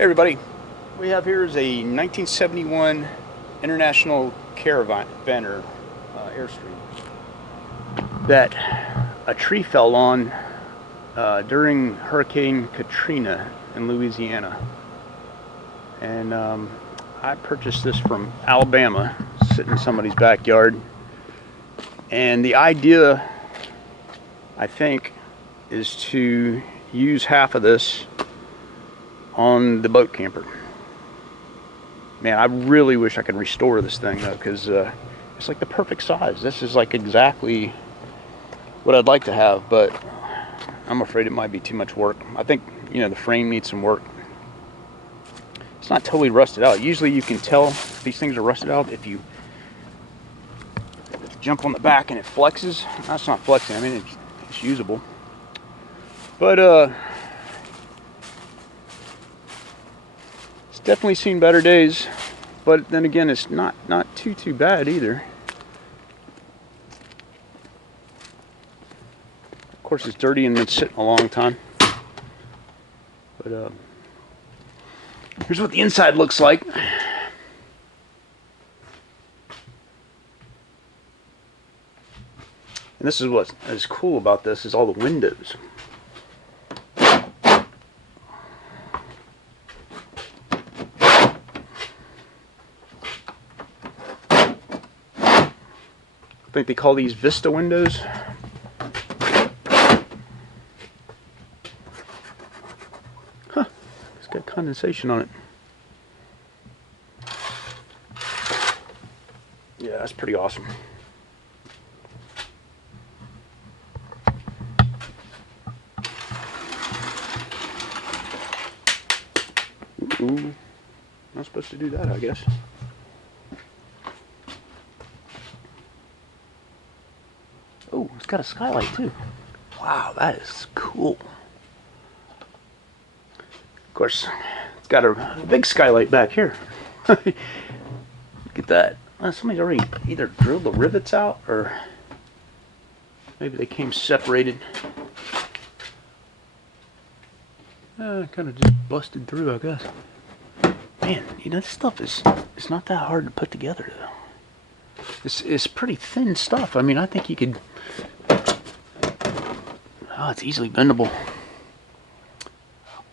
Hey everybody, what we have here is a 1971 International Caravanner Airstream that a tree fell on during Hurricane Katrina in Louisiana. And I purchased this from Alabama, sitting in somebody's backyard. And the idea, I think, is to use half of this on the boat camper. Man, I really wish I could restore this thing though, because it's like the perfect size. This is like exactly what I'd like to have, but I'm afraid it might be too much work. I think, you know, the frame needs some work. It's not totally rusted out. Usually you can tell if these things are rusted out if you jump on the back and it flexes. That's not flexing, I mean it's usable. But definitely seen better days, but then again, it's not too bad either. Of course, it's dirty and been sitting a long time. But here's what the inside looks like. And this is what is cool about this is all the windows. I think they call these Vista windows. Huh, it's got condensation on it. Yeah, that's pretty awesome. Ooh, not supposed to do that, I guess. Oh, it's got a skylight too. Wow, that is cool. Of course, it's got a big skylight back here. Look at that. Somebody's already either drilled the rivets out or maybe they came separated. Kind of just busted through, I guess. Man, you know, this stuff it's not that hard to put together though. It's pretty thin stuff. I mean, I think you could. Oh, it's easily bendable.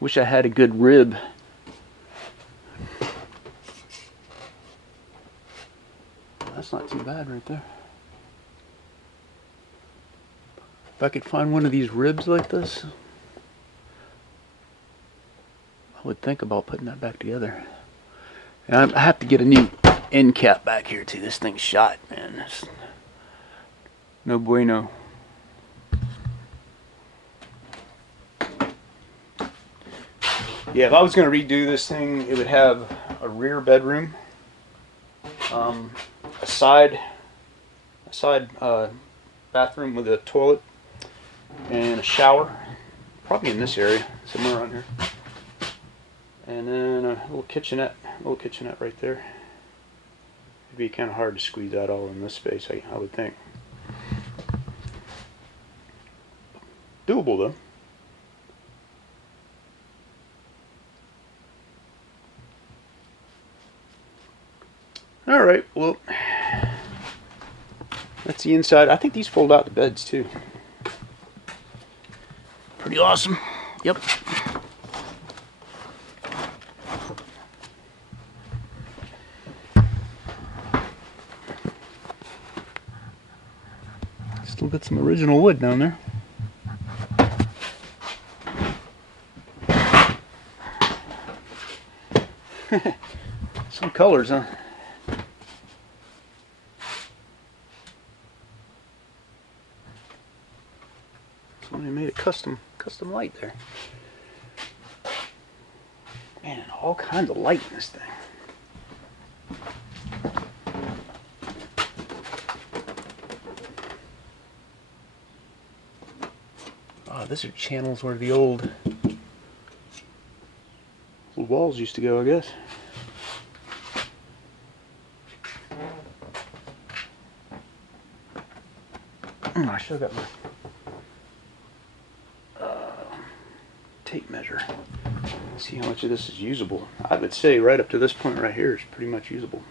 Wish I had a good rib. That's not too bad right there. If I could find one of these ribs like this, I would think about putting that back together. And I have to get a new end cap back here too. This thing's shot, man. It's no bueno. Yeah, if I was going to redo this thing, it would have a rear bedroom, a side bathroom with a toilet and a shower, probably in this area, somewhere around here, and then a little kitchenette right there. It'd be kind of hard to squeeze that all in this space, I would think. Doable though. All right, well, that's the inside. I think these fold out the beds too. Pretty awesome. Yep. Still got some original wood down there. Some colors, huh? Somebody made a custom light there. Man, all kinds of light in this thing. Oh, these are channels where the old walls used to go, I guess. I should have got my tape measure. See how much of this is usable. I would say right up to this point right here is pretty much usable.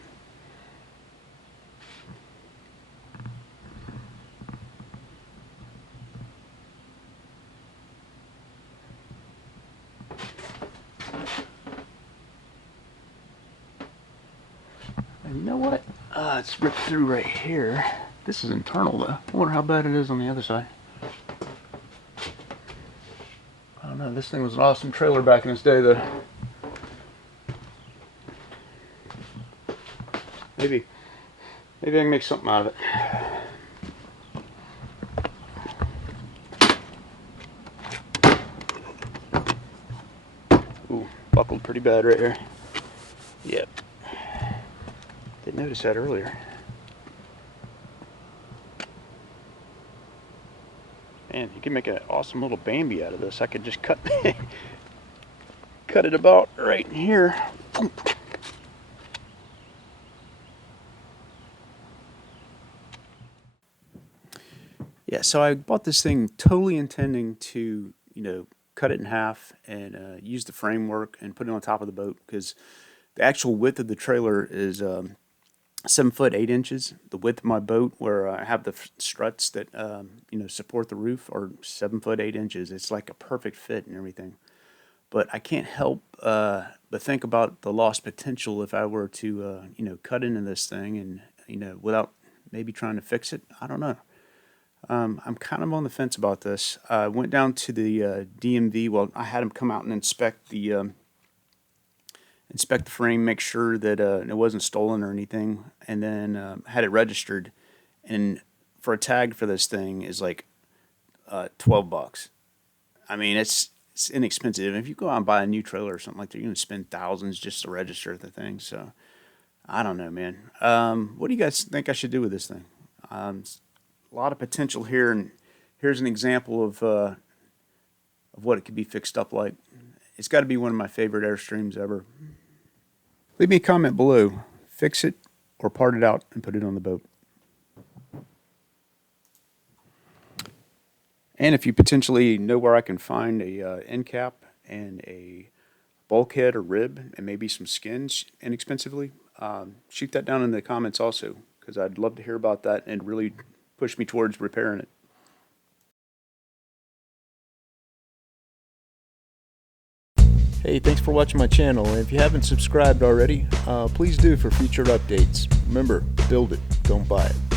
And you know what? It's ripped through right here. This is internal though. I wonder how bad it is on the other side. I don't know. This thing was an awesome trailer back in its day though. Maybe I can make something out of it. Ooh, buckled pretty bad right here. Yep. Didn't notice that earlier. Man, you can make an awesome little Bambi out of this. I could just cut cut it about right in here. Yeah, so I bought this thing totally intending to, cut it in half and use the framework and put it on top of the boat, because the actual width of the trailer is 7 foot 8 inches. The width of my boat, where I have the struts that support the roof, are 7 foot 8 inches. It's like a perfect fit and everything. But I can't help but think about the lost potential if I were to cut into this thing and without maybe trying to fix it. I don't know. I'm kind of on the fence about this. I went down to the DMV. Well, I had them come out and inspect the frame, make sure that it wasn't stolen or anything, and then had it registered. And for a tag for this thing is like $12. I mean, it's inexpensive. If you go out and buy a new trailer or something like that, you're gonna spend thousands just to register the thing. So I don't know, man. What do you guys think I should do with this thing? A lot of potential here, and here's an example of what it could be fixed up like. It's got to be one of my favorite Airstreams ever. Leave me a comment below. Fix it or part it out and put it on the boat. And if you potentially know where I can find a end cap and a bulkhead or rib and maybe some skins inexpensively, shoot that down in the comments also, because I'd love to hear about that and really push me towards repairing it. Hey, thanks for watching my channel, and if you haven't subscribed already, please do for future updates. Remember, build it, don't buy it.